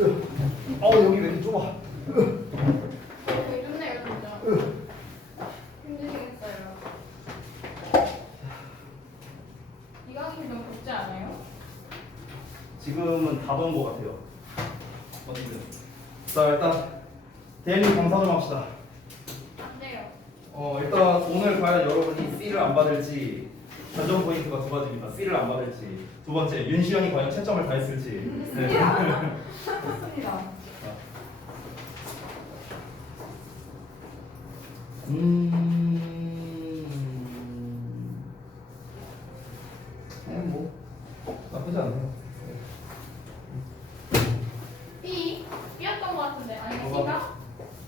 여기 왜 이렇게 좁아? 되게 좋네요 진짜. 힘드시겠어요. 이 강의 너무 덥지 않아요? 지금은 다 더운 것 같아요. 어디든. 자, 일단 대리 검사 좀 합시다. 안 돼요. 일단 오늘 과연 여러분이 C를 안 받을지 견적 포인트가 두 가지입니다. C를 안 받을지. 두 번째, 윤시현이 과연 채점을 다 했을지. 네. 좋습니다. 뭐 나쁘지 않네요. B였던 것 같은데 아니 C가?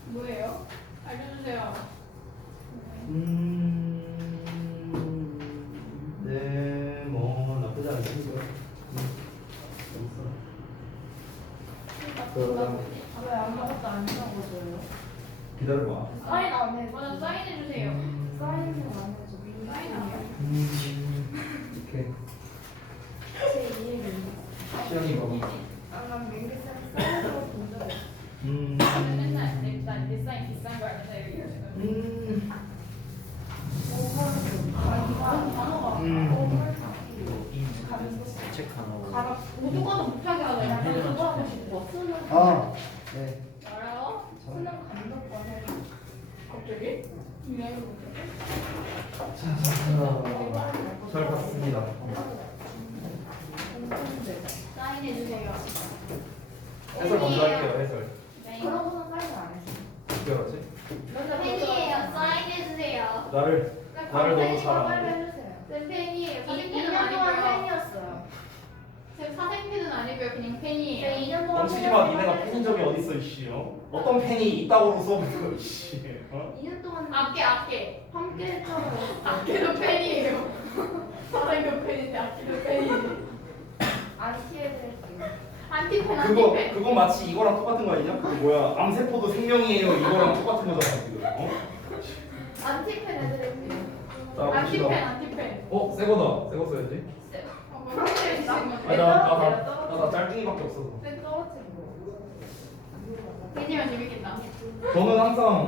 뭐예요? 알려주세요. 네, 뭐 나쁘지 않습니다. 왜 아무것도 안 적어줘요? 기다려봐. 사인 안 해. 맞아 사인해주세요. 사인은 안 해줘. 사인하요? 이렇게 제 이해를. 시연이 봐봐. 난 맹글살 사인으로 본 적 없어. 맨날 내 사인 비싼 거 알면서 얘기해요. 체크하고 무조건 못하게 하네. 약간 그거 하고 싶어. 수능. 네. 알아요? 수능 감독관 해. 갑자기? 이해를 못해. 잘 봤습니다. 사인해주세요. 해설 먼저 할게요. 해설. 네. 그러고는 사인 안 했어. 어떻게 알았지? 팬이에요. 사인해주세요. 나를 너무 잘 빨리 아네. 해주세요. 쌤 팬이에요. 2년 동안 팬이었어요. 쌤 사생팬은 아니고요. 그냥 팬이에요. 네, 2년 동안 멈추지 마. 니네가 팬인 적이 어딨어 이씨. 어떤 팬이 있다고 써보세요 이씨. 2년 동안 앞에. 함께 했잖아요. 앞에도 팬이에요. 사생도 팬인데 앞에도 팬이에요. 안티해드릴게요. 안티팬. 그거 마치 이거랑 똑같은 거 아니냐? 그 뭐야 암세포도 생명이에요. 이거랑 똑같은 거잖아 지금. 안티팬 해드릴게요. 자, 봅시다. 안티팬. 새 거다. 새 거 써야지. 나 짤뚱이밖에 없어서. 쌤 떨어뜨리고. 팬이면 재밌겠다. 저는 항상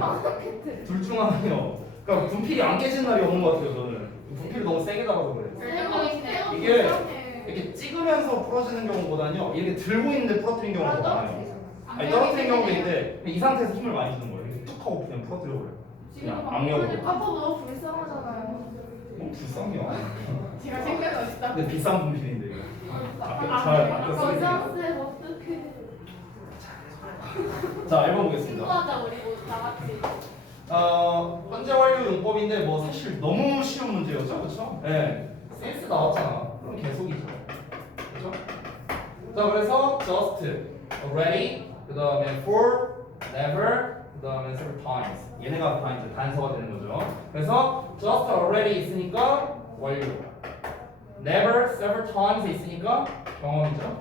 둘 중 하나요. 그러니까 분필이 안 깨진 날이 없는 것 같아요. 저는 분필을 너무 세게 달아서 그래. 이게 이렇게 찍으면서 풀어지는 경우보다는요. 이렇게 들고 있는데 부러뜨린 경우가 더 많아요. 아니 떨어뜨린 경우도 있는데 이 상태에서 힘을 많이 주는 거예요. 이렇게 툭 하고 그냥 부러뜨려 버려요. 그냥 악력으로. 아빠 너무 불쌍하잖아요. 불쌍해요. 제가 생각이 어딨다. 근데 비싼 분필인데 이거. 아껴 쓰게 돼요. 거장쌤 어떡해. 자, 1번 보겠습니다. 친구하자 우리 모두 다 같이. 현재 완료 용법인데 뭐 사실 너무 쉬운 문제였죠, 그렇죠? 네, 센스 나왔잖아. 그럼 계속이죠, 그렇죠? 자, 그래서 just, already, 그 다음에 for, never, 그 다음에 several times. 얘네가 다 이제 단서가 되는 거죠. 그래서 just, already 있으니까 완료. never, several times 있으니까 경험이죠.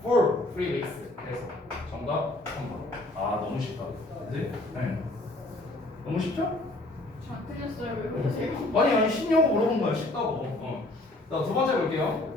for, 3 weeks. 계속. 정답 3번. 아, 너무 쉽다. 그지? 네. 너무 쉽죠? 잘 틀렸어요. 왜 그러세요? 아니 쉽냐고 물어본 거야. 쉽다고. 자, 두 번째 볼게요.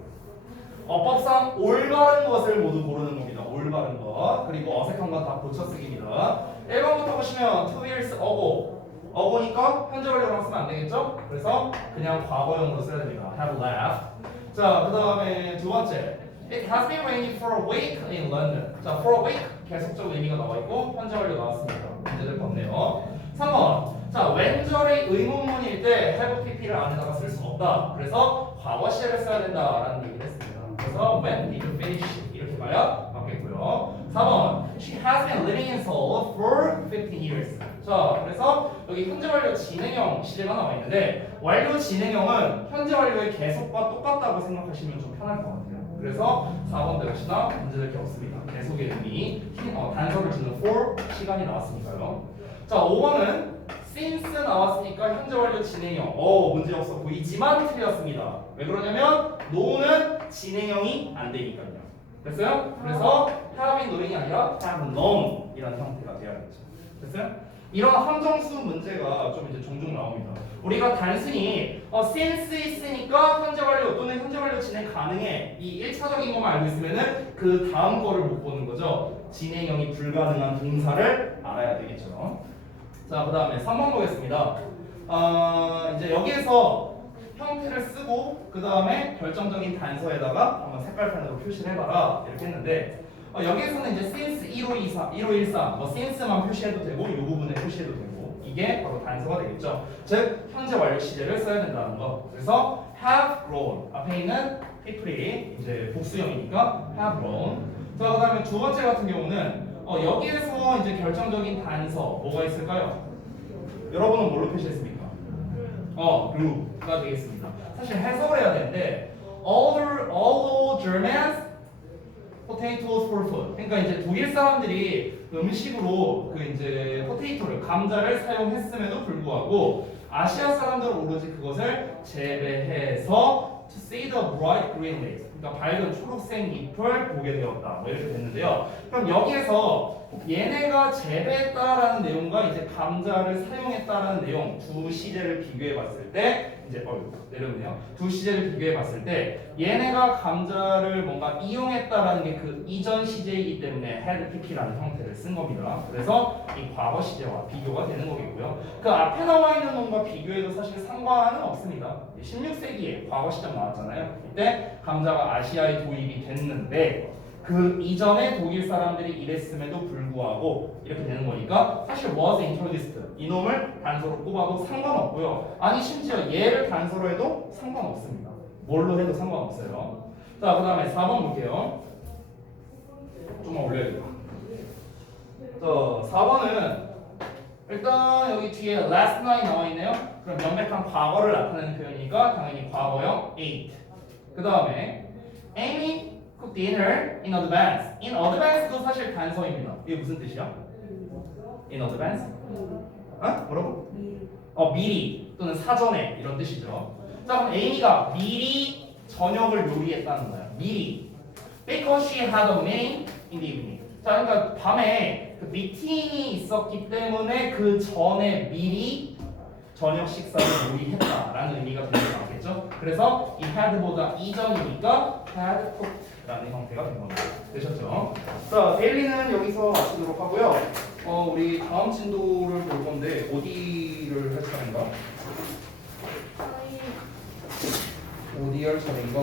어법상 올바른 것을 모두 고르는 겁니다. 올바른 것. 그리고 어색한 건 다 고쳐쓰기입니다. 1번부터 보시면 2 years ago. ago니까 현재 완료랑 쓰면 안 되겠죠? 그래서 그냥 과거형으로 써야 됩니다. have left. 자, 그 다음에 두 번째. It has been raining for a week in London. 자, for a week 계속적 의미가 나와 있고 현재 완료 나왔습니다. 문제될 거 없네요. 3번. 자, 왼절의 의문문일 때 have pp를 안에다가 쓸 수 없다. 그래서 과거 시제를 써야 된다라는 얘기를 했습니다. 그래서 when did you finish? 이렇게 봐야 맞겠고요. 4번. She has been living in Seoul for 15 years. 자, 그래서 여기 현재 완료 진행형 시제가 나와 있는데 완료 진행형은 현재 완료의 계속과 똑같다고 생각하시면 좀 편할 것 같아요. 그래서 4번도 역시나 문제될 게 없습니다. 계속의 의미, 단서를 주는 for 시간이 나왔으니까요. 자, 5번은 since 나왔으니까 현재 완료 진행형. 문제 없어 보이지만 틀렸습니다. 왜 그러냐면 no는 진행형이 안 되니까요. 됐어요? 그래서 have been knowing이 아니라 have known 이라는 형태가 되어야겠죠. 됐어요? 이런 함정수 문제가 좀 이제 종종 나옵니다. 우리가 단순히 since 있으니까 현재 완료 또는 현재 완료 진행 가능해 이 1차적인 것만 알고 있으면은 그 다음 거를 못 보는 거죠. 진행형이 불가능한 동사를 알아야 되겠죠. 자, 그 다음에 3번 보겠습니다. 이제 여기에서 형태를 쓰고 그 다음에 결정적인 단서에다가 한번 색깔펜으로 표시를 해봐라 이렇게 했는데 여기에서는 이제 since 1524, 1513 뭐 since만 표시해도 되고 이 부분에 표시해도 되고 이게 바로 단서가 되겠죠. 즉 현재 완료 시제를 써야 된다는 거. 그래서 have grown 앞에 있는 people이 이제 복수형이니까 have grown. 자, 그 다음에 두 번째 같은 경우는 여기에서 이제 결정적인 단서 뭐가 있을까요? 여러분은 뭘로 표시했습니까? glue가 되겠습니다. 사실 해석을 해야 되는데 all Germans potatoes for food. 그러니까 이제 독일 사람들이 음식으로 그 이제 포테이토를 감자를 사용했음에도 불구하고 아시아 사람들은 오로지 그것을 재배해서 to see the bright green leaves. 그러니까 밝은 초록색 잎을 보게 되었다. 뭐 이렇게 됐는데요. 그럼 여기에서 얘네가 재배했다라는 내용과 이제 감자를 사용했다라는 내용 두 시제를 비교해 봤을 때 이제 내려오네요. 두 시제를 비교해 봤을 때 얘네가 감자를 뭔가 이용했다라는 게 그 이전 시제이기 때문에 had pp라는 형태를 쓴 겁니다. 그래서 이 과거 시제와 비교가 되는 거겠고요. 그 앞에 나와 있는 놈과 비교해도 사실 상관은 없습니다. 16세기에 과거 시점 나왔잖아요. 이때 감자가 아시아에 도입이 됐는데 그 이전에 독일 사람들이 이랬음에도 불구하고 이렇게 되는 거니까 사실 was introduced 이놈을 단서로 꼽아도 상관없고요. 아니 심지어 얘를 단서로 해도 상관없습니다. 뭘로 해도 상관없어요. 자, 그 다음에 4번 볼게요. 좀만 올려야겠다. 자, 4번은 일단 여기 뒤에 last night 나와 있네요. 그럼 명백한 과거를 나타내는 표현이니까 당연히 과거형 ate. 그 다음에 Amy cook dinner in advance. in advance도 사실 단서입니다. 이게 무슨 뜻이야? in advance? 뭐라고? 미리 또는 사전에 이런 뜻이죠. 자, 그럼 Amy가 미리 저녁을 요리했다는 거야. 미리. Because she had a meeting in the evening. 자, 그러니까 밤에 그 미팅이 있었기 때문에 그 전에 미리 저녁 식사를 요리했다라는 의미가 되는 거 맞겠죠? 그래서 이 had보다 이전이니까 had cooked라는 형태가 된 겁니다. 되셨죠? 자, 데일리는 여기서 마치도록 하고요. 우리 다음 진도를 볼 건데 어디를 할 차례인가? 어디 할 차례인가?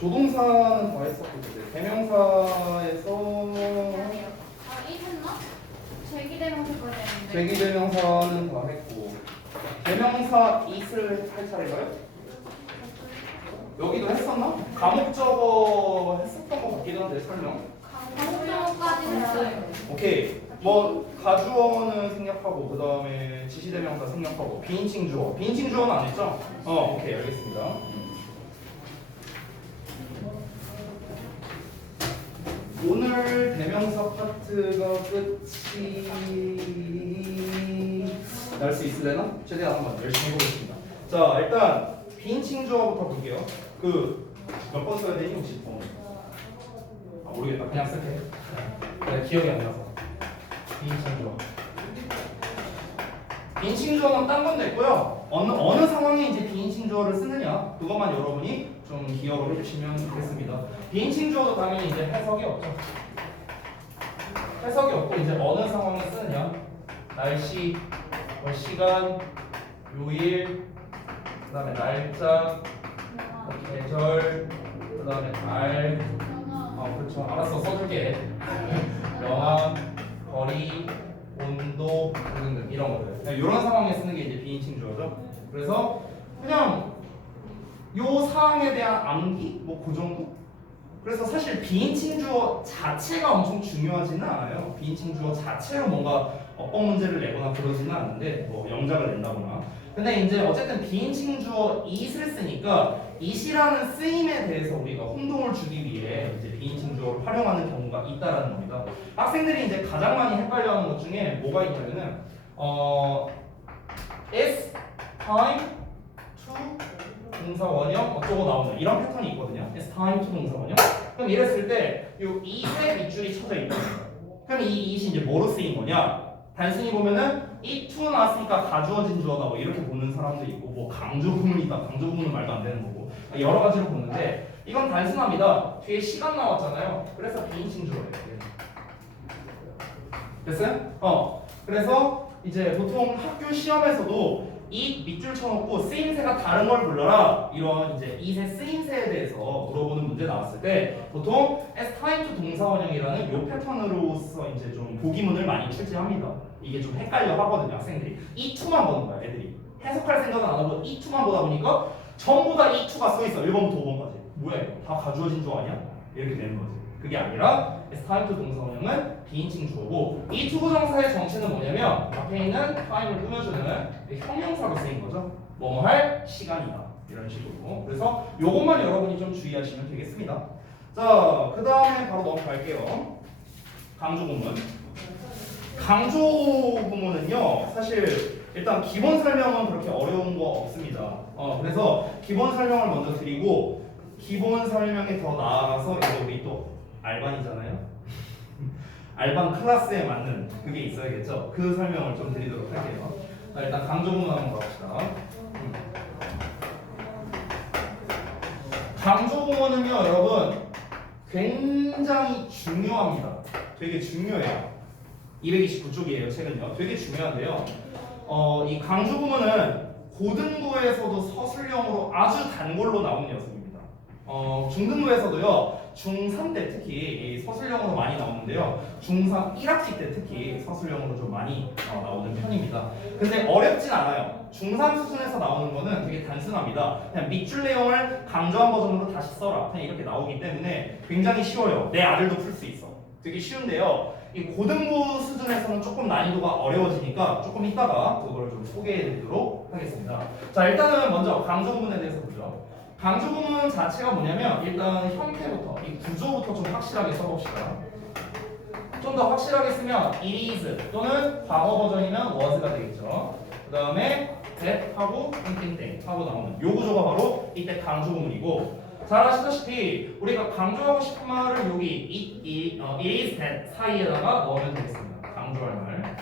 조동사는 다 했었고 대명사에서 이 했나? 제기대명사까지 했는데. 제기대명사는 다 했고 대명사 it을 할 차례인가요? 여기도 했었나? 감옥적어 했었던 것 같기도 한데 설명. 감옥적어까지 했어요. 오케이. 뭐 가주어는 생략하고 그 다음에 지시대명사 생략하고 비인칭 주어. 비인칭 주어는 안 했죠? 오케이 알겠습니다. 오늘 대명사 파트가 끝이 날 수 있으려나? 최대한 한번 열심히 해보겠습니다. 자, 일단 비인칭 주어부터 볼게요. 몇 번 써야 되니 혹시? 모르겠다. 그냥 쓸게. 내가 기억이 안 나서. 비인칭 주어. 비인칭 주어는 딴 건 됐고요. 어느 상황에 이제 비인칭 주어를 쓰느냐 그것만 여러분이 좀 기억을 해주시면 좋겠습니다. 비인칭 주어도 당연히 이제 해석이 없죠. 해석이 없고 이제 어느 상황에 쓰느냐 날씨, 시간, 요일, 그다음에 날짜, 계절, 그다음에 달. 그렇죠. 알았어 써줄게. 명암, 거리, 온도 등등 이런 것들. 이런 상황에 쓰는 게 이제 비인칭 주어죠. 그래서 그냥 요 사항에 대한 암기 뭐 그 정도. 그래서 사실 비인칭 주어 자체가 엄청 중요하지는 않아요. 비인칭 주어 자체로 뭔가 어법 문제를 내거나 그러지는 않는데 뭐 영작을 낸다거나. 근데 이제 어쨌든 비인칭 주어 it을 쓰니까 it이라는 쓰임에 대해서 우리가 혼동을 주기 위해 이제 비인칭 주어를 활용하는 경우가 있다라는 겁니다. 학생들이 이제 가장 많이 헷갈려하는 것 중에 뭐가 있냐면은 is time to 동사 원형 어쩌고 나오는 이런 패턴이 있거든요. is time to 동사 원형. 그럼 이랬을 때 요 it의 밑줄이 쳐져 있다. 그럼 이 it이 이제 뭐로 쓰인 거냐? 단순히 보면은 이 to 나왔으니까 가주어진 주어다 뭐 이렇게 보는 사람도 있고 뭐 강조 구문이 있다. 강조 구문은 말도 안 되는 거고 여러 가지로 보는데 이건 단순합니다. 뒤에 시간 나왔잖아요. 그래서 비인칭 주어예요. 됐어요? 그래서 이제 보통 학교 시험에서도 이 밑줄 쳐놓고 쓰임새가 다른 걸 불러라 이런 이제 이세 쓰임새에 대해서 물어보는 문제 나왔을 때 보통 as time to 동사 원형이라는 요 패턴으로서 이제 좀 보기문을 많이 출제합니다. 이게 좀 헷갈려 하거든요 학생들이. 이 to만 보는 거야 애들이. 해석할 생각은 안 하고 이 to만 보다 보니까 전부 다 이 to가 써 있어 1번부터 5번까지. 뭐야 이거 다 가주어진 주 아니야? 이렇게 되는 거지. 그게 아니라 as time to 동사 원형은 비인칭 주어고 이 투부정사의 정체는 뭐냐면 앞에 있는 time을 꾸며주는 형용사로 쓰인 거죠. 뭐뭐 할 시간이다 이런 식으로. 그래서 요것만 여러분이 좀 주의하시면 되겠습니다. 자, 그 다음에 바로 넘어갈게요. 강조 구문. 강조 구문은요 사실 일단 기본 설명은 그렇게 어려운 거 없습니다. 그래서 기본 설명을 먼저 드리고 기본 설명에 더 나아가서 이제 우리 또 알반이잖아요. 알반 클래스에 맞는 그게 있어야겠죠. 그 설명을 좀 드리도록 할게요. 자, 일단 강조 구문 한번 갑시다. 강조 구문은요, 여러분 굉장히 중요합니다. 되게 중요해요. 229쪽이에요, 책은요. 되게 중요한데요. 이 강조 구문은 고등부에서도 서술형으로 아주 단골로 나오는 녀석입니다. 중등부에서도요. 중3 때 특히 서술형으로 많이 나오는데요. 중3 1학기 때 특히 서술형으로 좀 많이 나오는 편입니다. 근데 어렵진 않아요. 중3 수준에서 나오는 거는 되게 단순합니다. 그냥 밑줄 내용을 강조한 버전으로 다시 써라. 그냥 이렇게 나오기 때문에 굉장히 쉬워요. 내 아들도 풀 수 있어. 되게 쉬운데요. 이 고등부 수준에서는 조금 난이도가 어려워지니까 조금 이따가 그걸 좀 소개해 드리도록 하겠습니다. 자, 일단은 먼저 강조 구문에 대해서 보죠. 강조 구문 자체가 뭐냐면 일단 형태부터 이 구조부터 좀 확실하게 써봅시다. 좀 더 확실하게 쓰면 it is 또는 과거 버전이면 was가 되겠죠. 그 다음에 that 하고 땡땡땡 하고 나오는 요 구조가 바로 이때 강조 구문이고, 잘 아시다시피 우리가 강조하고 싶은 말을 여기 it is that 사이에다가 넣으면 되겠습니다. 강조할 말.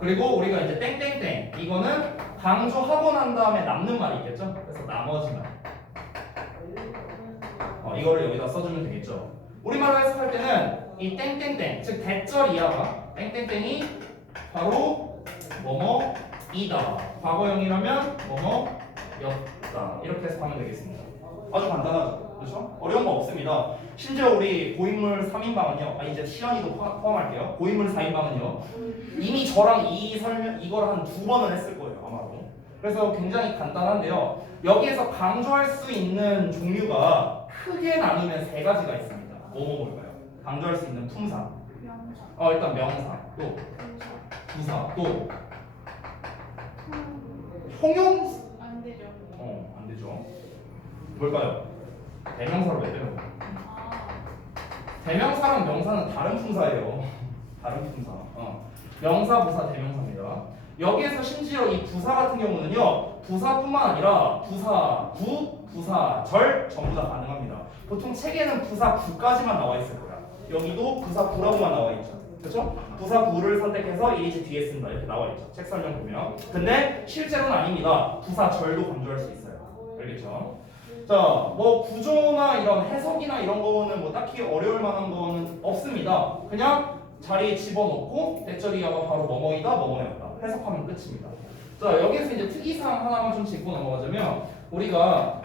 그리고 우리가 이제 땡땡땡 이거는 강조하고 난 다음에 남는 말이 있겠죠? 그래서 나머지 말. 이거를 여기다 써주면 되겠죠. 우리말로 해석할 때는 이 땡땡땡, 즉 대절 이하가 땡땡땡이 바로 뭐뭐이다. 과거형이라면 뭐뭐였다. 이렇게 해석하면 되겠습니다. 아주 간단하죠? 그렇죠? 어려운 거 없습니다. 심지어 우리 고인물 3인방은요. 이제 시연이도 포함할게요. 고인물 4인방은요. 이미 저랑 이걸 한 2번은 했을 거예요. 아마도. 그래서 굉장히 간단한데요. 여기에서 강조할 수 있는 종류가 크게 나누면 3가지가 있습니다. 뭘까요? 강조할 수 있는 품사. 일단 명사. 또 부사. 또 형용사. 안 되죠. 안 되죠. 뭘까요? 대명사로 왜 빼는 거예요? 대명사랑 명사는 다른 품사예요. 다른 품사. 명사, 부사, 대명사입니다. 여기에서 심지어 이 부사 같은 경우는요. 부사뿐만 아니라 부사구, 부사절 전부 다 가능합니다. 보통 책에는 부사구까지만 나와 있을 거야. 여기도 부사구라고만 나와 있죠. 그렇죠? 부사구를 선택해서 이리지 뒤에 쓴다 이렇게 나와 있죠. 책 설명 보면. 근데 실제로는 아닙니다. 부사절도 강조할 수 있어요. 알겠죠? 자, 뭐 구조나 이런 해석이나 이런 거는 뭐 딱히 어려울 만한 거는 없습니다. 그냥 자리에 집어넣고 대절 이하가 바로 뭐뭐이다, 뭐뭐였다 해석하면 끝입니다. 자, 여기에서 이제 특이사항 하나만 좀 짚고 넘어가자면 우리가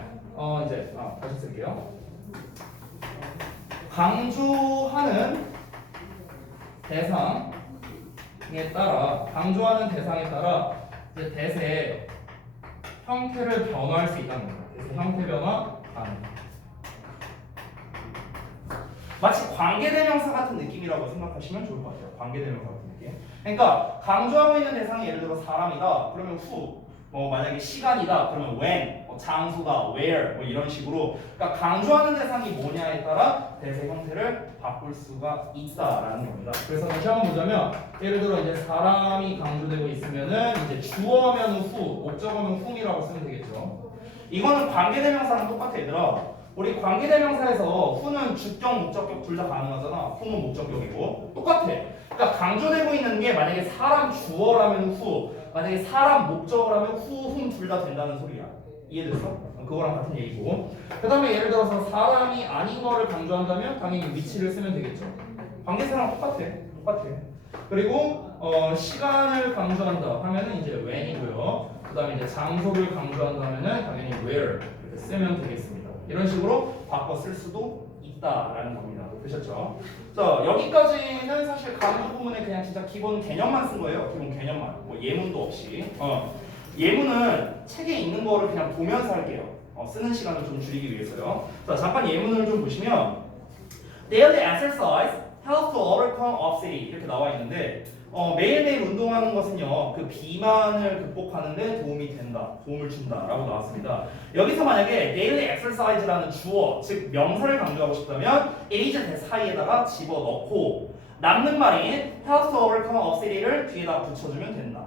다시 쓸게요. 강조하는 대상에 따라 이제 대세의 형태를 변화할 수 있다는 겁니다. 대세 형태 변화 가능. 마치 관계대명사 같은 느낌이라고 생각하시면 좋을 것 같아요. 관계대명사 같은 느낌. 그러니까 강조하고 있는 대상이 예를 들어 사람이다. 그러면 who. 만약에 시간이다. 그러면 when. 장소다. where. 이런 식으로. 그러니까 강조하는 대상이 뭐냐에 따라 대세 형태를 바꿀 수가 있다라는 겁니다. 그래서 다시 한번 보자면 예를 들어 이제 사람이 강조되고 있으면은 이제 주어면 who, 목적어면 whom이라고 쓰면 되겠죠. 이거는 관계대명사랑 똑같아 얘들아. 우리 관계대명사에서 who는 주격, 목적격 둘 다 가능하잖아. who는 목적격이고 똑같아. 그러니까 강조되고 있는 게 만약에 사람 주어라면 who, 만약에 사람 목적어라면 who, whom 둘 다 된다는 소리야. 이해됐어? 그거랑 같은 얘기고. 그 다음에 예를 들어서 사람이 아닌 거를 강조한다면 당연히 위치를 쓰면 되겠죠. 관계사랑 똑같아. 그리고 시간을 강조한다 하면은 이제 when이고요. 그 다음에 이제 장소를 강조한다 하면은 당연히 where 이렇게 쓰면 되겠습니다. 이런 식으로 바꿔 쓸 수도 있다라는 겁니다. 되셨죠? 자, 여기까지는 사실 강조 부분에 그냥 진짜 기본 개념만 쓴 거예요. 기본 개념만. 뭐 예문도 없이. 예문은 책에 있는 거를 그냥 보면서 할게요. 쓰는 시간을 좀 줄이기 위해서요. 자, 잠깐 예문을 좀 보시면 daily exercise helps to overcome obesity 이렇게 나와 있는데 매일매일 운동하는 것은요 그 비만을 극복하는데 도움이 된다, 도움을 준다라고 나왔습니다. 여기서 만약에 daily exercise라는 주어, 즉 명사를 강조하고 싶다면 it is 사이에다가 집어넣고 남는 말인 helps to overcome obesity를 뒤에다 붙여주면 된다.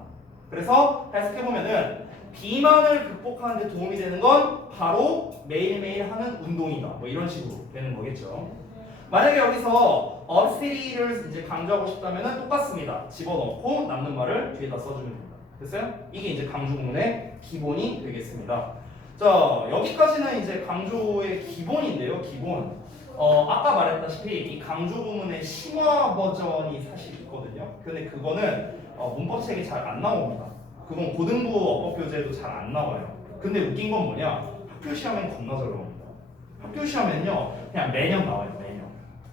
그래서 해석해 보면은 비만을 극복하는 데 도움이 되는 건 바로 매일매일 하는 운동이다. 뭐 이런 식으로 되는 거겠죠. 만약에 여기서 obesity를 이제 강조하고 싶다면은 똑같습니다. 집어넣고 남는 말을 뒤에다 써주면 됩니다. 됐어요? 이게 이제 강조 부문의 기본이 되겠습니다. 자, 여기까지는 이제 강조의 기본인데요. 기본. 아까 말했다시피 이 강조 부문의 심화 버전이 사실 있거든요. 근데 그거는 문법책에 잘 안 나옵니다. 그건 고등부 어법교재에도 잘 안 나와요. 근데 웃긴 건 뭐냐? 학교 시험엔 겁나 잘 나옵니다. 학교 시험에는요 그냥 매년 나와요.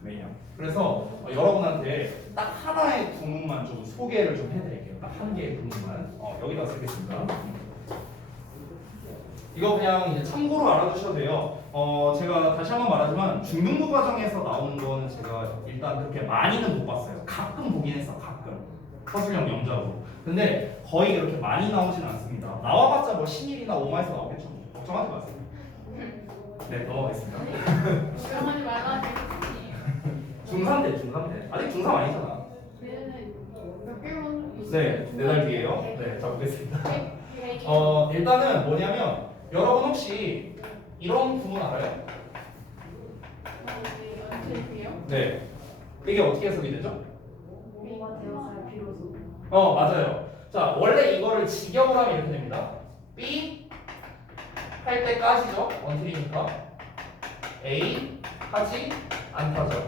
매년. 그래서 여러분한테 딱 하나의 구문만 좀 소개를 좀 해드릴게요. 딱 한 개의 구문만 여기다 쓰겠습니다. 이거 그냥 이제 참고로 알아두셔도 돼요. 제가 다시 한번 말하지만 중등부 과정에서 나오는 거는 제가 일단 그렇게 많이는 못 봤어요. 가끔 보긴 했어. 가끔. 서술형 명작으로. 근데 거의 그렇게 많이 나오진 않습니다. 나와봤자 뭐 신일이나 오마에서 나오겠죠. 걱정하지 마세요. 네, 넘어가겠습니다. 그러지 말라. 중3 때. 아직 중3 아니잖아. 몇 개월 네, 4달 뒤에요. 네, 자 보겠습니다. 일단은 뭐냐면 여러분 혹시 이런 구문 알아요? 네. 이게 어떻게 해석이 되죠? 뭐가 되어서야 비로소. 맞아요. 자, 원래 이거를 직역을 하면 이렇게 됩니다. B 할 때까지죠. 원틀이니까 A 하지 않다죠.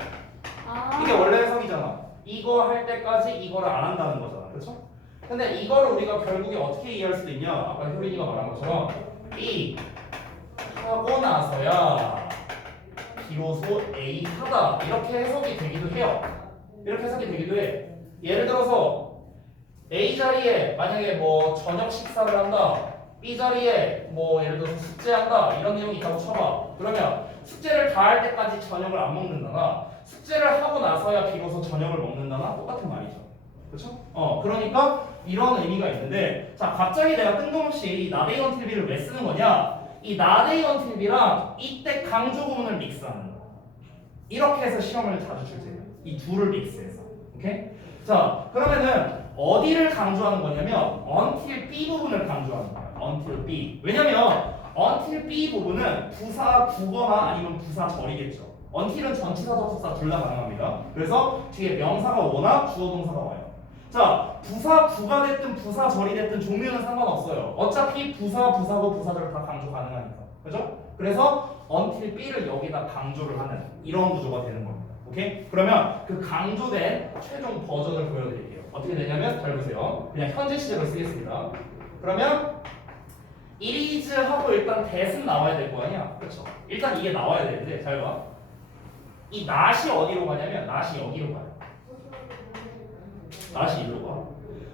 이게 원래 해석이잖아. 이거 할 때까지 이거를 안 한다는 거잖아. 그렇죠? 근데 이거를 우리가 결국에 어떻게 이해할 수도 있냐? 아까 효린이가 말한 것처럼 B 하고 나서야 비로소 A 하다 이렇게 해석이 되기도 해요. 이렇게 해석이 되기도 해. 예를 들어서 A 자리에 만약에 뭐 저녁 식사를 한다. B 자리에 뭐 예를 들어서 숙제한다. 이런 내용이 있다고 쳐봐. 그러면 숙제를 다 할 때까지 저녁을 안 먹는다나 숙제를 하고 나서야 비로소 저녁을 먹는다나 똑같은 말이죠. 그렇죠? 그러니까 이런 의미가 있는데 자 갑자기 내가 뜬금없이 이 not A until B를 왜 쓰는 거냐? 이 not A until B랑 이때 강조 구문을 믹스하는 거야. 이렇게 해서 시험을 자주 출제해요. 이 둘을 믹스해서. 오케이? 자 그러면은 어디를 강조하는 거냐면 until B 부분을 강조하는 거야. until B. 왜냐면 until B 부분은 부사 구거나 아니면 부사 절이겠죠. until은 전치사 접속사 둘 다 가능합니다. 그래서 뒤에 명사가 오거나 주어 동사가 와요. 자, 부사 구가 됐든 부사 절이 됐든 종류는 상관없어요. 어차피 부사, 부사고 부사절 다 강조 가능하니까. 그죠? 그래서 until B를 여기다 강조를 하는 이런 구조가 되는 겁니다. 오케이? 그러면 그 강조된 최종 버전을 보여드릴게요. 어떻게 되냐면 잘 보세요. 그냥 현재 시제를 쓰겠습니다. 그러면 it is 하고 일단 that은 나와야 될 거 아니야? 그렇죠? 일단 이게 나와야 되는데 잘 봐. 이 not이 어디로 가냐면 not이 여기로 가요. not이 이리로 가.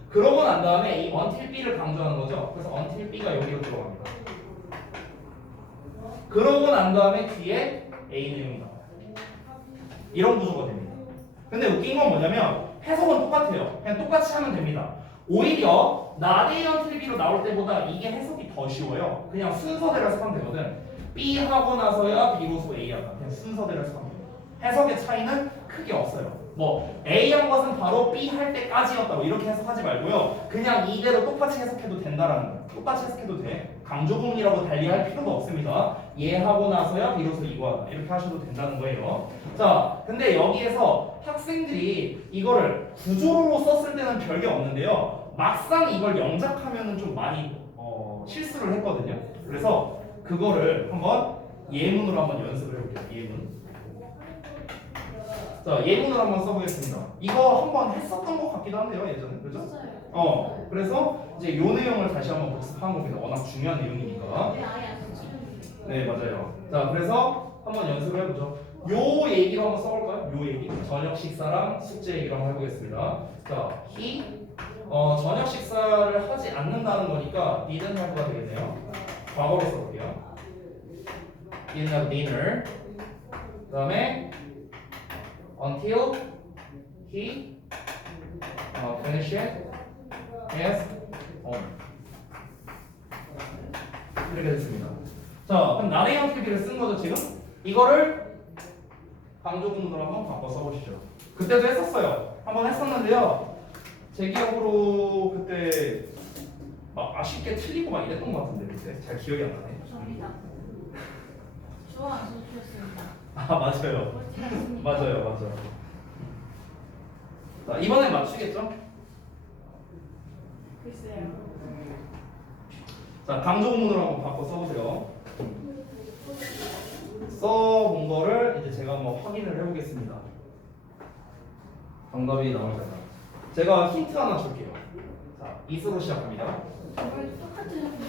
그러고 난 다음에 이 until B를 강조하는 거죠. 그래서 until B가 여기로 들어갑니다. 그러고 난 다음에 뒤에 A 내용이 나와요. 이런 구조가 됩니다. 근데 웃긴 건 뭐냐면 해석은 똑같아요. 그냥 똑같이 하면 됩니다. 오히려 not A until B로 나올 때보다 이게 해석이 더 쉬워요. 그냥 순서대로 해석하면 되거든. B 하고 나서야 B로서 A 하다. 그냥 순서대로 해석하면 돼요. 해석의 차이는 크게 없어요. 뭐 A 한 것은 바로 B 할 때까지였다고 이렇게 해석하지 말고요. 그냥 이대로 똑같이 해석해도 된다라는 거예요. 똑같이 해석해도 돼. 강조 구문이라고 달리 할 필요가 없습니다. 얘하고 나서야 비로소 이거 하다 이렇게 하셔도 된다는 거예요. 자, 근데 여기에서 학생들이 이거를 구조로 썼을 때는 별게 없는데요. 막상 이걸 영작하면은 좀 많이 실수를 했거든요. 그래서 그거를 한번 예문으로 한번 연습을 해볼게요. 예문. 자, 예문을 한번 써보겠습니다. 이거 한번 했었던 것 같기도 한데요, 예전에, 그죠? 그래서 이제 요 내용을 다시 한번 복습하는 겁니다. 워낙 중요한 내용이니까. 왜 아예 안 쓰시는 네, 맞아요. 자, 그래서 한번 연습을 해보죠. 요 얘기로 한번 써볼까요? 요 얘기. 저녁 식사랑 숙제 얘기를 한번 해보겠습니다. 자, he 저녁 식사를 하지 않는다는 거니까 didn't have가 되겠네요. 과거로 써볼게요. didn't have dinner. 그다음에 until he finished his home. 이렇게 됐습니다. 자, 그럼 나레이 형태비를 쓴 거죠 지금? 이거를 강조 구문으로 한번 바꿔 써보시죠. 그때도 했었어요. 한번 했었는데요. 제 기억으로 그때 막 아쉽게 틀리고 막 이랬던 것 같은데 그때 잘 기억이 안 나네. 접니다. 주어 안 써주셨습니다. 아 맞아요. 그렇지 않습니까? 맞아요. 자, 이번엔 맞추겠죠? 글쎄요. 자, 강조 구문으로 한번 바꿔 써보세요. 써본 거를 이제 제가 한번 확인을 해보겠습니다. 정답이 나올까요? 제가 힌트 하나 줄게요. 자, 이스로 시작합니다. 정말 똑같은 형태.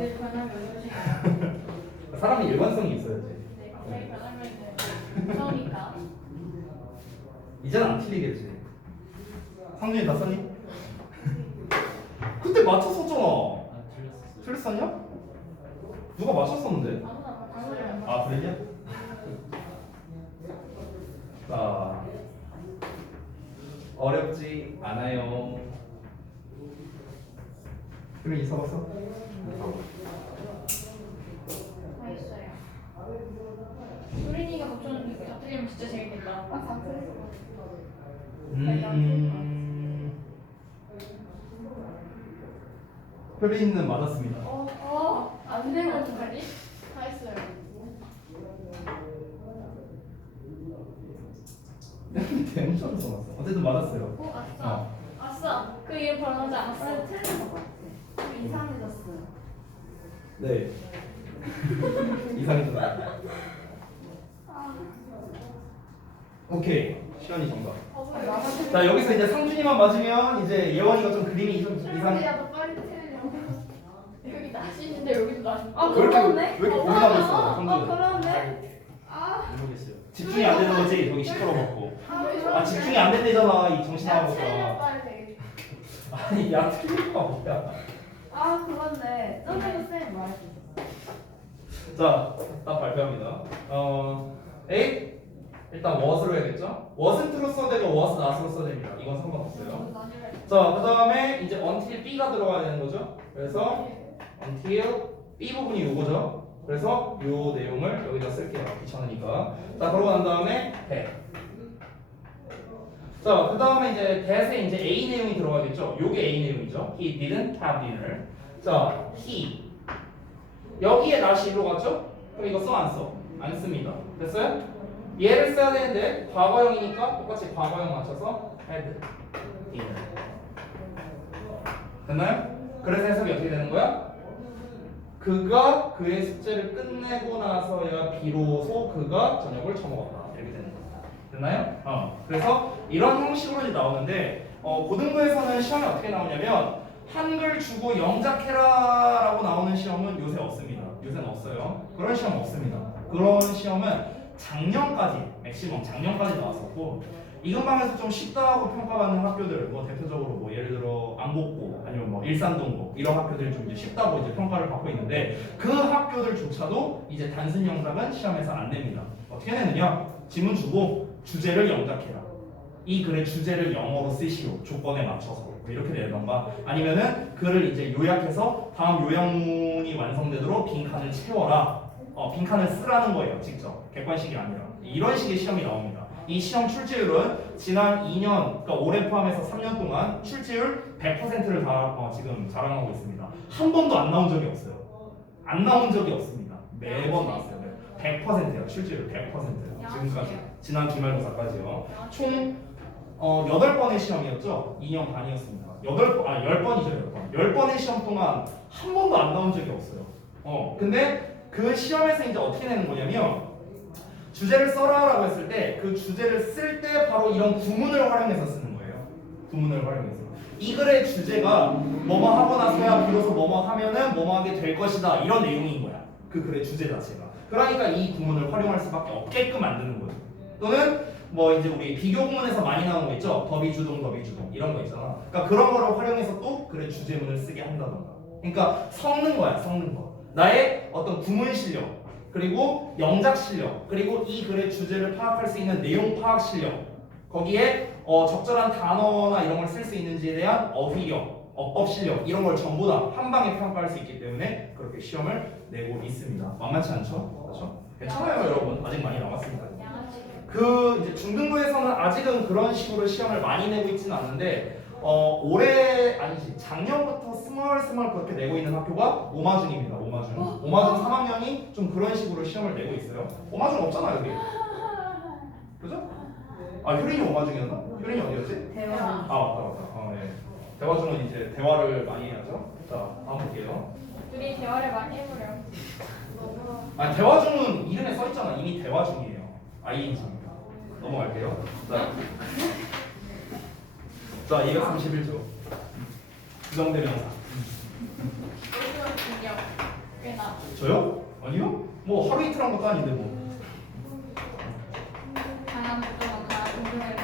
늘 변하면 요즘에. 사람이 일관성이 있어야지. 네, 갑자기 변하면 이제 무서우니까. 이제는 안 틀리겠지. 상준이 다 썼니? 그때 맞췄었잖아. 틀렸었냐? 누가 맞췄었는데? 아무나 아 그랬냐? 자, 어렵지 않아요. 그래 이 써봤어? 다 했어요. 소린이가 겹쳐지면 진짜 재밌겠다. 효린이는 맞았습니다. 안 되면 어떡하지? 다 했어요. 대문처럼 써놨어. 어쨌든 맞았어요. 아싸. 아싸. 그 이름 변하지 않았어? 틀린 것 같아. 좀 이상해졌어요. 네. 이상해졌어요. 오케이. 시연이 정답. 자 여기서 이제 상준이만 맞으면 이제 예원이가 좀 그림이 좀 이상. 야, 너 빨리 틀려. 여기 낫이는데 여기도 낫이. 아, 왜 이렇게 그러네? 왜 이렇게 고민하고 있어, 상준이? 그러네? 아, 모르겠어요. 집중이 안 되는 거지. 저기 시끄러워갖고. 그러네. 아 집중이 안 된대잖아 이 정신 야, 나간 틀려, 거가. 빨리. 아니 야 틀릴 거 뭐야. 아, 그렇네. 저번에 쌤 말했어. 자, 딱 발표합니다. A 일단 what으로 해야겠죠? what은 true 써야 되고 what은 not으로 써야 됩니다. 이건 상관없어요. 자, 그 다음에 이제 until B가 들어가야 되는 거죠. 그래서 until B 부분이 요거죠. 그래서 요 내용을 여기다 쓸게요. 귀찮으니까. 자, 그러고 난 다음에 that. 자, 그 다음에 이제 that에 이제 A 내용이 들어가겠죠. 요게 A 내용이죠. He didn't have dinner. 자, he. 여기에 not이 일로 갔죠? 그럼 이거 써 안 써? 안 씁니다. 됐어요? 얘를 써야 되는데 과거형이니까 똑같이 과거형 맞춰서 had dinner. 됐나요? 그래서 해석이 어떻게 되는 거야? 그가 그의 숙제를 끝내고 나서야 비로소 그가 저녁을 처먹었다. 이렇게 되는 겁니다. 됐나요? 그래서 이런 형식으로 이제 나오는데 고등부에서는 시험이 어떻게 나오냐면 한글 주고 영작해라라고 나오는 시험은 요새 없습니다. 요새는 없어요. 그런 시험 없습니다. 그런 시험은 작년까지 맥시멈 작년까지 나왔었고 이근방에서 좀 쉽다고 평가받는 학교들 뭐 대표적으로 뭐 예를 들어 안복고 아니면 뭐 일산동고 이런 학교들이 좀 이제 쉽다고 이제 평가를 받고 있는데 그 학교들조차도 이제 단순 영작은 시험에서 안 냅니다. 어떻게 내느냐? 지문 주고 주제를 영작해라. 이 글의 주제를 영어로 쓰시오. 조건에 맞춰서 뭐 이렇게 되던가 아니면은 글을 이제 요약해서 다음 요약문이 완성되도록 빈칸을 채워라. 빈칸을 쓰라는 거예요. 직접 객관식이 아니라 이런 식의 시험이 나옵니다. 이 시험 출제율은 지난 2년, 그러니까 올해 포함해서 3년 동안 출제율 100%를 다 지금 자랑하고 있습니다. 한 번도 안 나온 적이 없어요. 안 나온 적이 없습니다. 매번 나왔어요. 100%예요. 출제율 100%예요. 지금까지 지난 기말고사까지요. 총 8번의 시험이었죠. 2년 반이었습니다. 10번이죠. 10번의 시험 동안 한 번도 안 나온 적이 없어요. 근데 그 시험에서 이제 어떻게 내는 거냐면 주제를 써라라고 했을 때 그 주제를 쓸 때 바로 이런 구문을 활용해서 쓰는 거예요. 구문을 활용해서. 이 글의 주제가 뭐뭐 하고 나서야 비로소 뭐뭐 하면은 뭐뭐 하게 될 것이다. 이런 내용인 거야. 그 글의 주제 자체가. 그러니까 이 구문을 활용할 수밖에 없게끔 만드는 거예요. 또는 뭐 이제 우리 비교 구문에서 많이 나오는 거 있죠. 더비 주동 이런 거 있잖아. 그러니까 그런 거를 활용해서 또 글의 주제문을 쓰게 한다던가. 그러니까 섞는 거야. 섞는 거. 나의 어떤 구문 실력, 그리고 영작 실력, 그리고 이 글의 주제를 파악할 수 있는 내용 파악 실력, 거기에 적절한 단어나 이런 걸 쓸 수 있는지에 대한 어휘력, 어법 실력 이런 걸 전부 다 한 방에 평가할 수 있기 때문에 그렇게 시험을 내고 있습니다. 만만치 않죠? 그렇죠? 괜찮아요, 여러분. 아직 많이 남았습니다. 그 이제 중등부에서는 아직은 그런 식으로 시험을 많이 내고 있지는 않는데 올해 아니지 작년부터 스멀스멀 그렇게 내고 있는 학교가 오마중입니다. 오마중 3학년이 좀 그런 식으로 시험을 내고 있어요. 오마중 없잖아 여기. 그죠? 아 효린이 오마중이었나? 효린이 어디였지? 대화. 아 맞다. 네. 대화중은 이제 대화를 많이 해야죠. 자 다음 볼게요. 둘이 대화를 많이 해보려. 아 대화중은 이름에 써 있잖아. 이미 대화중이에요. ING입니다. 넘어갈게요. 자 231조 부정대명사. 중력. 꽤나. 저요? 아니요? 뭐 하루 이틀 한 것도 아닌데 뭐. 강한 목적어가 공정을.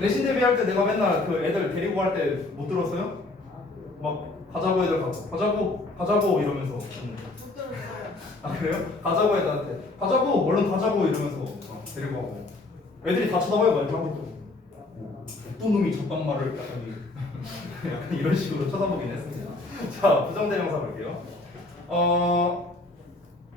내신 대비할 때 내가 맨날 그 애들 데리고 갈 때 못 들었어요? 막 가자고 애들 가자고 이러면서. 못 들었어요. 아 그래요? 가자고 애들한테 가자고 얼른 가자고 이러면서 데리고 가고 애들이 다 쳐다봐요 막 이렇게 하고 어떤 놈이 저딴 말을 약간 이런 식으로 쳐다보긴 했습니다. 자 부정대명사 볼게요.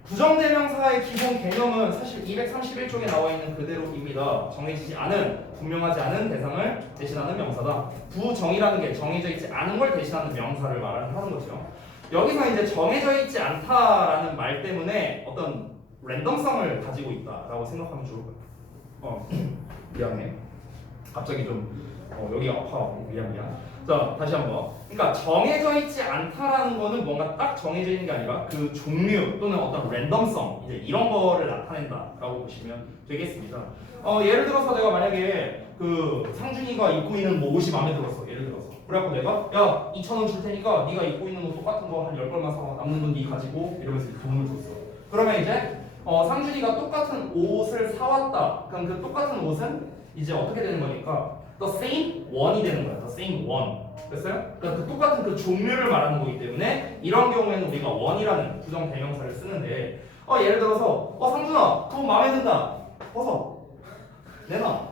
부정대명사의 기본 개념은 사실 231쪽에 나와 있는 그대로입니다. 정해지지 않은, 분명하지 않은 대상을 대신하는 명사다. 부정이라는 게 정해져 있지 않은 걸 대신하는 명사를 말하는 거죠. 여기서 이제 정해져 있지 않다라는 말 때문에 어떤 랜덤성을 가지고 있다라고 생각하면 좋을 거예요. 미안해. 갑자기 좀 여기가 아파. 미안. 자 다시 한번. 그러니까 정해져 있지 않다라는 거는 뭔가 딱 정해져 있는 게 아니라 그 종류 또는 어떤 랜덤성 이제 이런 거를 나타낸다라고 보시면 되겠습니다. 예를 들어서 내가 만약에 그 상준이가 입고 있는 뭐 옷이 마음에 들었어. 예를 들어서. 그래갖고 내가 야 2,000원 줄 테니까 네가 입고 있는 옷 똑같은 거 한 10벌만 사와 남는 돈 네 가지고 이러면서 돈을 줬어. 그러면 이제 상준이가 똑같은 옷을 사왔다. 그럼 그 똑같은 옷은 이제 어떻게 되는 거니까 the same one이 되는 거야. the same one. 됐어요? 그러니까 그 똑같은 그 종류를 말하는 거기 때문에 이런 경우에는 우리가 one이라는 부정 대명사를 쓰는데 예를 들어서 상준아 그거 마음에 든다. 벗어. 내놔.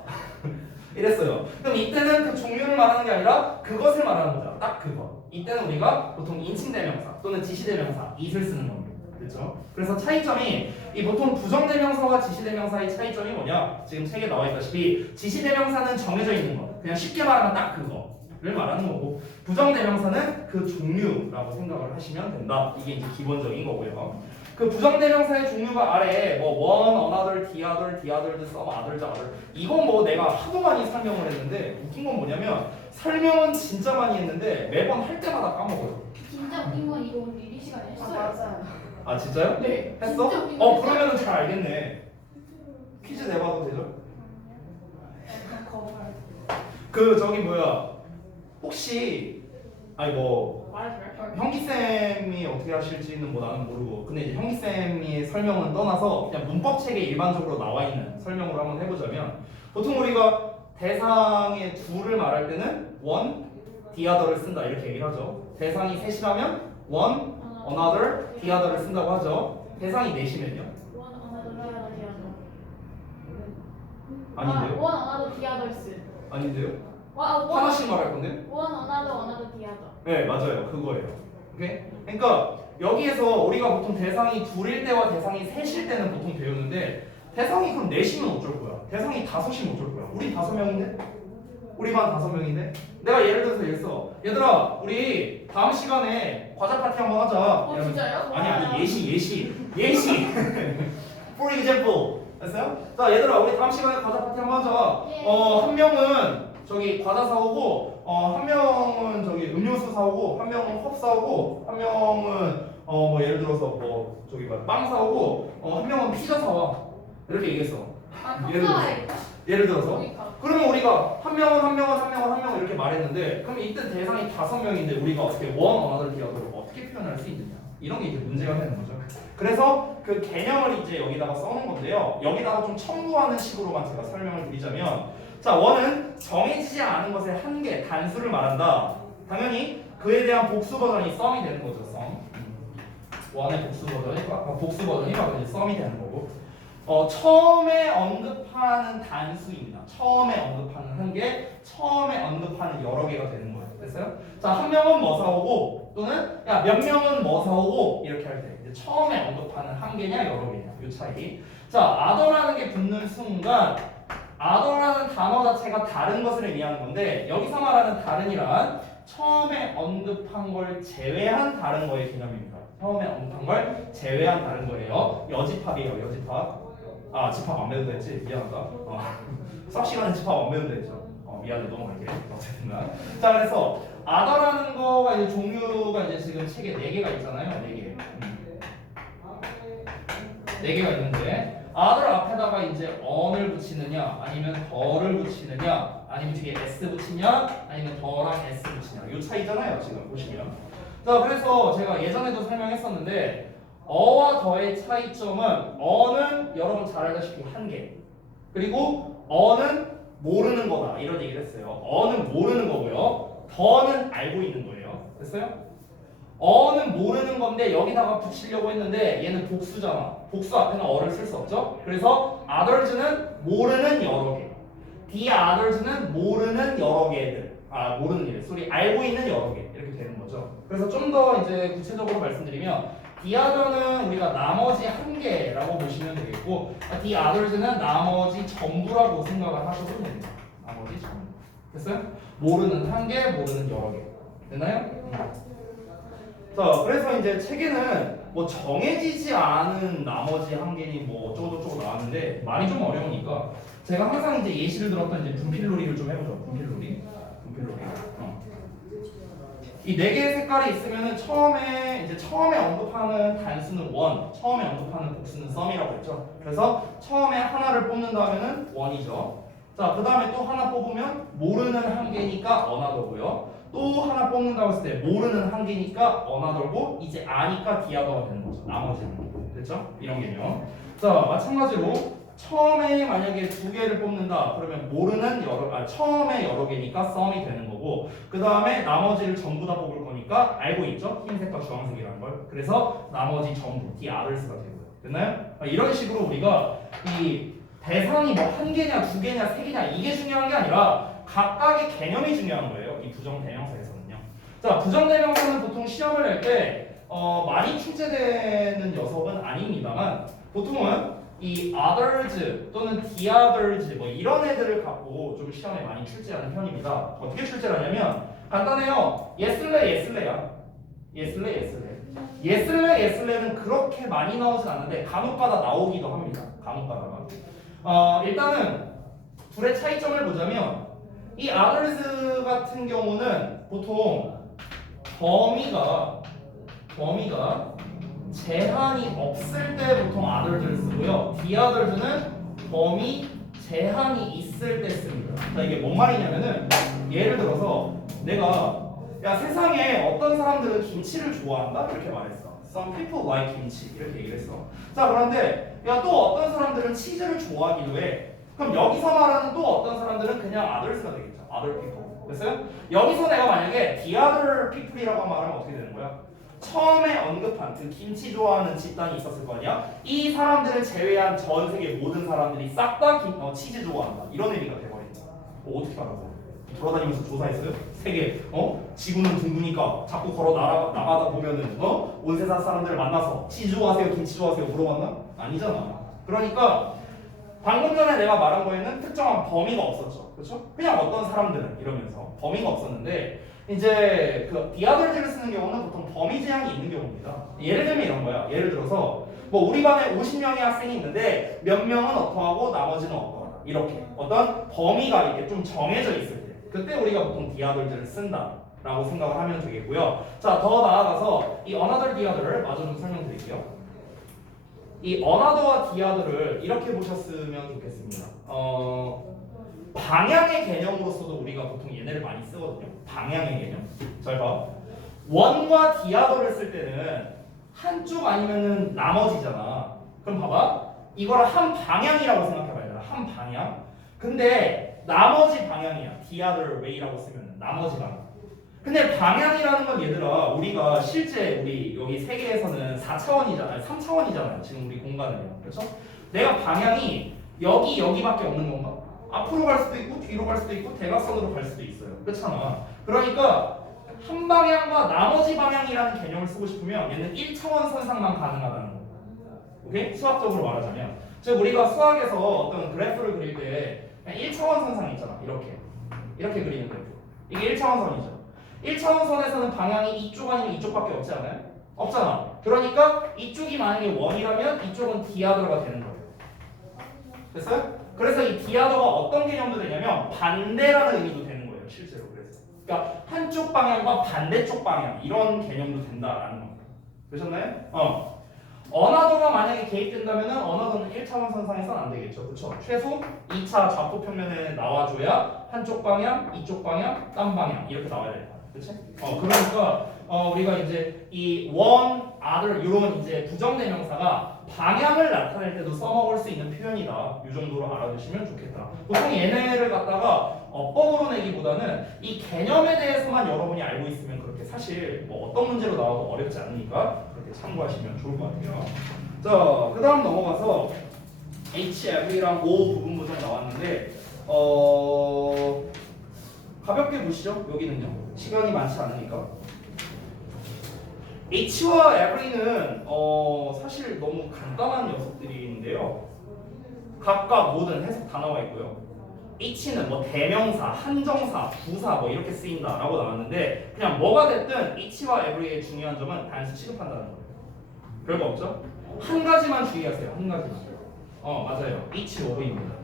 이랬어요. 그럼 이때는 그 종류를 말하는 게 아니라 그것을 말하는 거죠. 딱 그거. 이때는 우리가 보통 인칭대명사 또는 지시대명사 it을 쓰는 겁니다. 그렇죠? 그래서 차이점이 이 보통 부정대명사와 지시대명사의 차이점이 뭐냐? 지금 책에 나와 있다시피 지시대명사는 정해져 있는 거. 그냥 쉽게 말하면 딱 그거를 말하는 거고 부정대명사는 그 종류라고 생각을 하시면 된다. 이게 이제 기본적인 거고요. 그 부정대명사의 종류가 아래에 뭐 one, another, the other, some, others, other 이건 뭐 내가 하도 많이 설명을 했는데 웃긴 건 뭐냐면 설명은 진짜 많이 했는데 매번 할 때마다 까먹어요. 진짜 웃긴 건 이거 오늘 리리 시간에 했어요. 맞아요. 아 진짜요? 네. 했어? 진짜 웃긴 거 그러면은 잘 알겠네. 퀴즈 내봐도 되죠? 거울. 그 저기 뭐야 혹시 아니 뭐 말해줘요. 형기쌤이 어떻게 하실지는 뭐 나는 모르고 근데 이제 형기쌤의 설명은 떠나서 그냥 문법책에 일반적으로 나와 있는 설명으로 한번 해보자면 보통 우리가 대상의 둘을 말할 때는 one, the other를 쓴다 이렇게 얘기를 하죠. 대상이 셋이라면 one, another, the other를 쓴다고 하죠. 대상이 넷이면요? One another the other. 아닌데요? One another the others. 아닌데요? One 하나씩 말할 건데? another the other. 네 맞아요 그거예요. 오케이? 그러니까 여기에서 우리가 보통 대상이 둘일 때와 대상이 셋일 때는 보통 배우는데 대상이 그럼 4시면 어쩔 거야? 대상이 5시면 어쩔 거야? 우리 5명인데? 우리 반 5명인데? 내가 예를 들어서 이랬어. 얘들아, 우리 다음 시간에 과자 파티 한번 하자. 이러면서. 진짜요? 아니 예시. For example. 됐어요? 자, 얘들아, 우리 다음 시간에 과자 파티 한번 하자. 예. 한 명은 저기 과자 사오고, 한 명은 저기 음료수 사오고, 한 명은 컵 사오고, 한 명은 뭐 예를 들어서 뭐 저기 빵 사오고, 한 명은 피자 사와. 이렇게 얘기했어. 아, 예를 들어서. 예를 들어서. 그러니까. 그러면 우리가 한 명은 이렇게 말했는데, 그럼 이때 대상이 5명인데 우리가 어떻게 원 어나더 디어를 어떻게 표현할 수 있느냐? 이런 게 이제 문제가 되는 거죠. 그래서 그 개념을 이제 여기다가 써놓은 건데요. 여기다가 좀 첨부하는 식으로만 제가 설명을 드리자면, 자, 원은 정해지지 않은 것의 한계, 단수를 말한다. 당연히 그에 대한 복수 버전이 썸이 되는 거죠. 썸. 원의 복수 버전이 바로 이제 썸이 되는 거고. 처음에 언급하는 단수입니다. 처음에 언급하는 한계, 처음에 언급하는 여러 개가 되는 거예요. 됐어요? 자, 한 명은 뭐 사오고, 또는 야, 몇 명은 뭐 사오고, 이렇게 할 때 이제 처음에 언급하는 한계냐 여러 개냐 이 차이. 자, other라는 게 붙는 순간 other라는 단어 자체가 다른 것을 의미하는 건데, 여기서 말하는 다른이란 처음에 언급한 걸 제외한 다른 거의 개념입니다. 처음에 언급한 걸 제외한 다른 거예요. 여집합이에요. 여집합. 아, 집합 안 배운다 했지? 미안하다. 수학 시간에 집합 안 배운다 했죠? 미안해, 넘어갈게. 어쨌든 자, 그래서 other라는 거가 이제 종류가 이제 지금 책에 4개가 있잖아요. 4개. 4개가 있는데, other 앞에다가 이제 on을 붙이느냐, 아니면 더를 붙이느냐, 아니면 뒤에 s 붙이냐, 아니면 더랑 s 붙이냐. 요 차이잖아요. 지금 보시면. 자, 그래서 제가 예전에도 설명했었는데, 어와 더의 차이점은, 어는 여러분 잘 알다시피 한계, 그리고 어는 모르는 거다 이런 얘기를 했어요. 어는 모르는 거고요, 더는 알고 있는 거예요. 됐어요? 어는 모르는 건데 여기다가 붙이려고 했는데 얘는 복수잖아. 복수 앞에는 어를 쓸 수 없죠. 그래서 others는 모르는 여러 개, the others는 모르는 여러 개들, 모르는 일, 소리 알고 있는 여러 개 이렇게 되는 거죠. 그래서 좀 더 이제 구체적으로 말씀드리면, the other는 우리가 나머지 한 개라고 보시면 되겠고, the others는 나머지 전부라고 생각을 하셔도 됩니다. 나머지 전부. 됐어요? 모르는 한 개, 모르는 여러 개. 됐나요? 자, 그래서 이제 책에는 뭐 정해지지 않은 나머지 한 개니 뭐 어쩌고저쩌고 나왔는데 말이 좀 어려우니까 제가 항상 이제 예시를 들었던 이제 분필놀이를 좀 해보죠. 분필놀이. 이 4개의 색깔이 있으면은 처음에 언급하는 단수는 원, 처음에 언급하는 복수는 썸이라고 했죠. 그래서 처음에 하나를 뽑는다면은 원이죠. 자, 그 다음에 또 하나 뽑으면 모르는 한계니까 어나더고요. 또 하나 뽑는다고 했을 때 모르는 한계니까 어나더고, 이제 아니까 디아더가 되는 거죠. 나머지 한계. 됐죠? 이런 개념. 자, 마찬가지로 처음에 만약에 2개를 뽑는다 그러면 모르는 처음에 여러 개니까 썸이 되는 거고, 그 다음에 나머지를 전부 다 뽑을 거니까 알고 있죠? 흰색과 주황색이라는 걸. 그래서 나머지 전부 the others가 되고요. 됐나요? 이런 식으로 우리가 이 대상이 뭐 1개냐 2개냐 3개냐 이게 중요한 게 아니라 각각의 개념이 중요한 거예요. 이 부정대명사에서는요. 자, 부정대명사는 보통 시험을 낼 때 많이 출제되는 녀석은 아닙니다만, 보통은 이 others 또는 the others 뭐 이런 애들을 갖고 좀 시험에 많이 출제하는 편입니다. 어떻게 출제를 하냐면 간단해요. 예슬레야. 예슬레는 그렇게 많이 나오진 않는데 간혹가다 나오기도 합니다. 간혹가다가. 일단은 둘의 차이점을 보자면, 이 others 같은 경우는 보통 범위가 제한이 없을 때 보통 others를 쓰고요. the others는 범위 제한이 있을 때 씁니다. 자, 이게 뭔 말이냐면은, 예를 들어서 내가 세상에 어떤 사람들은 김치를 좋아한다 이렇게 말했어. Some people like 김치 이렇게 얘기를 했어. 자, 그런데 또 어떤 사람들은 치즈를 좋아하기도 해. 그럼 여기서 말하는 또 어떤 사람들은 그냥 others가 되겠죠. other people. 됐어요? 여기서 내가 만약에 the other people이라고 말하면 어떻게 되는 거야? 처음에 언급한 그 김치 좋아하는 집단이 있었을 거 아니야? 이 사람들을 제외한 전 세계 모든 사람들이 싹 다 치즈 좋아한다 이런 의미가 돼버린다. 어떻게 알아서? 돌아다니면서 조사했어요? 세계 지구는 둥그니까 자꾸 나가다 보면은 온 세상 사람들을 만나서 치즈 좋아하세요? 김치 좋아하세요? 물어봤나? 아니잖아. 그러니까 방금 전에 내가 말한 거에는 특정한 범위가 없었죠. 그렇죠? 그냥 어떤 사람들은 이러면서 범위가 없었는데 이제 그 디아돌즈를 쓰는 경우는 보통 범위 제한이 있는 경우입니다. 예를 들면 이런 거야. 예를 들어서 뭐 우리 반에 50명의 학생이 있는데 몇 명은 어떠하고 나머지는 어떠하다. 이렇게 어떤 범위가 이렇게 좀 정해져 있을 때 그때 우리가 보통 디아돌즈를 쓴다라고 생각을 하면 되겠고요. 자, 더 나아가서 이 another dia들을 마저 좀 설명드릴게요. 이 another와 dia들을 이렇게 보셨으면 좋겠습니다. 방향의 개념으로서도 우리가 보통 얘네를 많이 쓰거든요. 방향의 개념. 잘 봐. 원과 디아더를 쓸 때는 한쪽 아니면은 나머지잖아. 그럼 봐봐. 이거를 한 방향이라고 생각해봐. 얘들아. 한 방향. 근데 나머지 방향이야. 디아더 웨이라고 쓰면 나머지 방향. 근데 방향이라는 건 얘들아 우리가 실제 우리 여기 세계에서는 4차원이잖아요. 3차원이잖아요. 지금 우리 공간은요. 그렇죠? 내가 방향이 여기밖에 없는 건가? 앞으로 갈 수도 있고 뒤로 갈 수도 있고 대각선으로 갈 수도 있어요. 그렇잖아. 그러니까 한 방향과 나머지 방향이라는 개념을 쓰고 싶으면 얘는 1차원 선상만 가능하다는 거. 오케이? 수학적으로 말하자면 즉 우리가 수학에서 어떤 그래프를 그릴 때 그냥 1차원 선상 있잖아. 이렇게 그리는 그래프. 이게 1차원 선이죠. 1차원 선에서는 방향이 이쪽 아니면 이쪽밖에 없지 않아요? 없잖아. 그러니까 이쪽이 만약에 원이라면 이쪽은 디아더가 되는 거예요. 됐어요? 그래서 이 디아더가 어떤 개념도 되냐면 반대라는 의미도 되는 거예요. 실제로 그래서. 그러니까 한쪽 방향과 반대쪽 방향 이런 개념도 된다라는 겁니다. 그러셨나요? 언어도가 만약에 개입된다면은 언어도는 1차원 선상에서는 안 되겠죠. 그렇죠? 최소 2차 좌표 평면에 나와줘야 한쪽 방향, 이쪽 방향, 딴 방향 이렇게 나와야 돼요. 그렇지? 그러니까 우리가 이제 이 one, other 이런 이제 부정대명사가 방향을 나타낼 때도 써먹을 수 있는 표현이다. 이 정도로 알아두시면 좋겠다. 보통 얘네를 갖다가 어법으로 내기보다는 이 개념에 대해서만 여러분이 알고 있으면 그렇게 사실 뭐 어떤 문제로 나와도 어렵지 않으니까 그렇게 참고하시면 좋을 것 같아요. 자, 그 다음 넘어가서 H, F랑 O 부분 부정 나왔는데 가볍게 보시죠. 여기는요. 시간이 많지 않으니까. H와 Every는 사실 너무 간단한 녀석들인데요. 각각 모든 해석 다 나와 있고요. H는 뭐 대명사, 한정사, 부사 뭐 이렇게 쓰인다라고 나왔는데 그냥 뭐가 됐든 H와 Every의 중요한 점은 단수 취급한다는 거예요. 별거 없죠? 한 가지만 주의하세요. 한 가지만. 맞아요. H 오브입니다.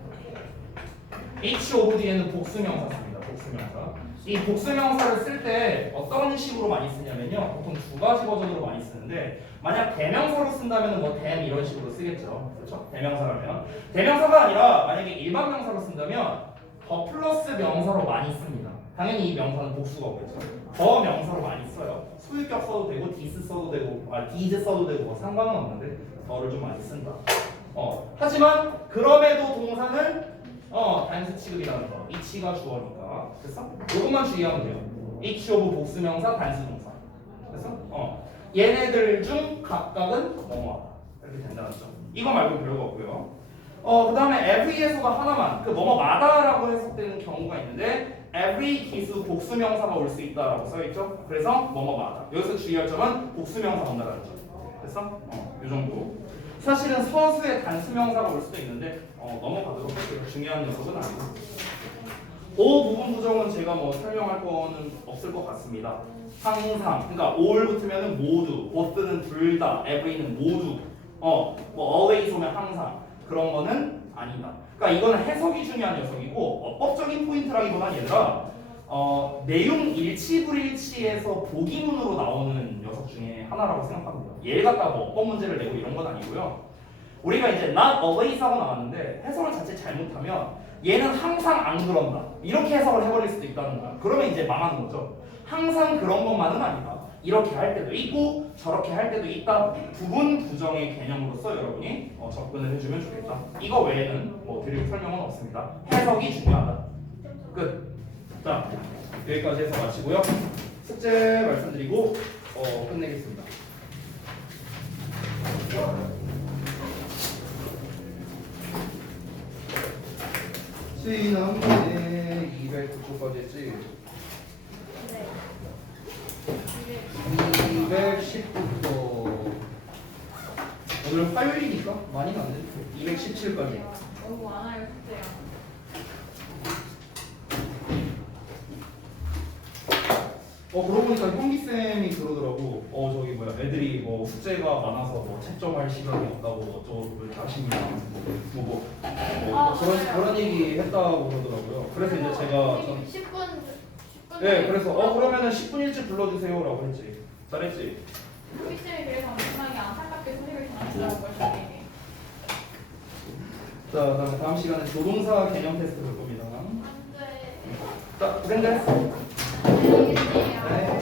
H 오브 뒤에는 복수명사 씁니다. 복수명사. 이 복수명사를 쓸 때 어떤 식으로 많이 쓰냐면요. 보통 두 가지 버전으로 많이 쓰는데 만약 대명사로 쓴다면 뭐 댐 이런 식으로 쓰겠죠. 그렇죠? 대명사라면. 대명사가 아니라 만약에 일반 명사로 쓴다면 더 플러스 명사로 많이 씁니다. 당연히 이 명사는 복수가 오겠죠. 더 명사로 많이 써요. 소유격 써도 되고 디스 써도 되고 디즈 써도 되고 뭐 상관은 없는데 더를 좀 많이 쓴다. 하지만 그럼에도 동사는 단수 취급이라는 거. H가 주어니까. 됐어? 이것만 주의하면 돼요. H 오브 복수명사 단수 동사. 됐어? 얘네들 중 각각은 뭐뭐하다. 이렇게 된다는 점. 이거 말고 별거 없고요. 그 다음에 every에서가 하나만 그 뭐뭐마다라고 해석되는 경우가 있는데 every 기수 복수명사가 올 수 있다라고 써있죠. 그래서 뭐뭐마다. 여기서 주의할 점은 복수명사 온다라는 점. 됐어? 이 정도. 사실은 서수의 단수명사가 올 수도 있는데 넘어가도록 할게요. 중요한 녀석은 아니고. O 부분 부정은 제가 뭐 설명할 거는 없을 것 같습니다. 항상 그러니까 all 붙으면은 모두, both는 둘 다, every는 모두, 뭐 always 오면 항상 그런 거는 아니다. 그러니까 이거는 해석이 중요한 녀석이고 어법적인 포인트라기보다는 얘들아 내용 일치 불일치에서 보기문으로 나오는 녀석 중에 하나라고 생각합니다. 얘를 갖다가 뭐 어법 문제를 내고 이런 건 아니고요. 우리가 이제 not always 하고 나왔는데 해석을 자칫 잘못하면 얘는 항상 안 그런다 이렇게 해석을 해버릴 수도 있다는 거야. 그러면 이제 망하는 거죠. 항상 그런 것만은 아니다. 이렇게 할 때도 있고 저렇게 할 때도 있다. 부분 부정의 개념으로서 여러분이 접근을 해주면 좋겠다. 이거 외에는 뭐 드릴 설명은 없습니다. 해석이 중요하다. 끝. 자, 여기까지 해서 마치고요. 숙제 말씀드리고 끝내겠습니다. C는 209초까지 했지? 네. 210부터 오늘 화요일이니까 많이는 안 돼. 217까지. 너무 많아요, 숙제가. 그러고 보니까 형기쌤이 그러더라고. 저기 뭐야, 애들이 뭐 숙제가 많아서 뭐 채점할 시간이 없다고 어쩌고 하십니다. 그런 얘기 했다고 그러더라고요. 그래서 이제 제가 10분. 네, 그래서 그러면은 10분 일찍 불러주세요라고 했지. 잘했지. 쌤이 그래서 엄청나게 안타깝게 소리를 전하시더라고요, 저에게. 자, 그다음에 다음 시간에 조동사 개념 테스트 볼 겁니다. 안 돼. 자, 고생들. 안녕히 계세요. 네.